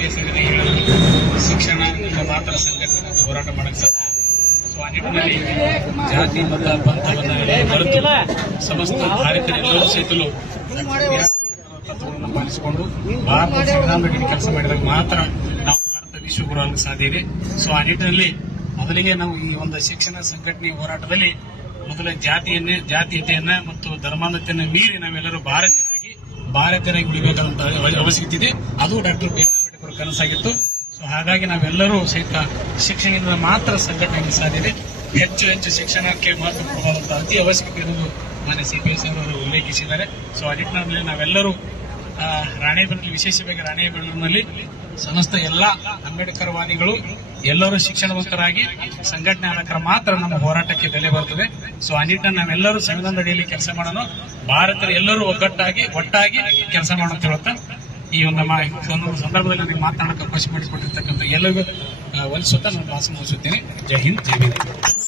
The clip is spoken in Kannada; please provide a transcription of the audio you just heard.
ಬೇಸರದೆ ಶಿಕ್ಷಣ ಮಾತ್ರ ಸಂಘಟನೆ ಮತ್ತು ಹೋರಾಟ ಮಾಡಕ್ಕೆ ಸರ್. ಸೊ ಆ ನಿಟ್ಟಿನಲ್ಲಿ ಜಾತಿ ಮತ ಪಂಥವನ್ನು ಮರೆತು ಸಮಸ್ತ ಭಾರತೀಯರೆಲ್ಲರೂ ಸಹಿತಲು ತತ್ವವನ್ನು ಪಾಲಿಸಿಕೊಂಡು ಭಾರತ ಸಂವಿಧಾನದಲ್ಲಿ ಕೆಲಸ ಮಾಡಿದಾಗ ಮಾತ್ರ ನಾವು ಭಾರತ ವಿಶ್ವಗುರು ಆಗಲು ಸಾಧ್ಯ ಇದೆ. ಸೊ ಆ ನಿಟ್ಟಿನಲ್ಲಿ ಮೊದಲಿಗೆ ನಾವು ಈ ಒಂದು ಶಿಕ್ಷಣ ಸಂಘಟನೆ ಹೋರಾಟದಲ್ಲಿ ಮೊದಲ ಜಾತೀಯತೆಯನ್ನ ಮತ್ತು ಧರ್ಮಾಂಧತೆಯನ್ನು ಮೀರಿ ನಾವೆಲ್ಲರೂ ಭಾರತೀಯರಾಗಿ ಉಳಿಬೇಕಾದಂತಹ ಅವಶ್ಯಕತೆ ಇದೆ. ಅದು ಡಾಕ್ಟರ್ ಬಿ ಆರ್ ಅಂಬೇಡ್ಕರ್ ಕನಸಾಗಿತ್ತು. ಸೊ ಹಾಗಾಗಿ ನಾವೆಲ್ಲರೂ ಸಹಿತ ಶಿಕ್ಷಣದಿಂದ ಮಾತ್ರ ಸಂಘಟನೆಗೆ ಸಾಧ್ಯ ಇದೆ. ಹೆಚ್ಚು ಶಿಕ್ಷಣಕ್ಕೆ ಮಹತ್ವ ಕೊಡುವಂತಹ ಅತಿ ಅವಶ್ಯಕತೆ ಇರುವುದು ಮಾನ್ಯ CPS ಅವರು ಉಲ್ಲೇಖಿಸಿದ್ದಾರೆ. ಸೊ ಆ ನಿಟ್ಟಿನಲ್ಲಿ ನಾವೆಲ್ಲರೂ ರಾಣೆಬೆನ್ನೂರಲ್ಲಿ, ವಿಶೇಷವಾಗಿ ರಾಣೆಬೆನ್ನೂರಿನಲ್ಲಿ ಸಮಸ್ತ ಎಲ್ಲ ಅಂಬೇಡ್ಕರ್ ವಾದಿಗಳು ಎಲ್ಲರೂ ಶಿಕ್ಷಣವಂತರಾಗಿ ಸಂಘಟನೆ ಆದ ಮಾತ್ರ ನಮ್ಮ ಹೋರಾಟಕ್ಕೆ ಬೆಲೆ ಬರ್ತದೆ. ಸೊ ಆ ನಿಟ್ಟಿನಲ್ಲಿ ನಾವೆಲ್ಲರೂ ಸಂವಿಧಾನದ ಅಡಿಯಲ್ಲಿ ಕೆಲಸ ಮಾಡೋಣ, ಭಾರತದ ಎಲ್ಲರೂ ಒಟ್ಟಾಗಿ ಕೆಲಸ ಮಾಡೋಣ ಅಂತ ಹೇಳುತ್ತಾ ಈ ಒಂದು ಸಂದರ್ಭದಲ್ಲಿ ನನಗೆ ಮಾತನಾಡಕ್ಕೆ ಅವಕಾಶ ಮಾಡಿಕೊಟ್ಟಿರ್ತಕ್ಕಂಥ ಎಲ್ಲರಿಗೂ ವಂದಿಸುತ್ತಾ ನಾನು ಭಾಷಣ ಮುಗಿಸುತ್ತೇನೆ. ಜೈ ಹಿಂದ್, ಜೈ ಹಿಂದ್.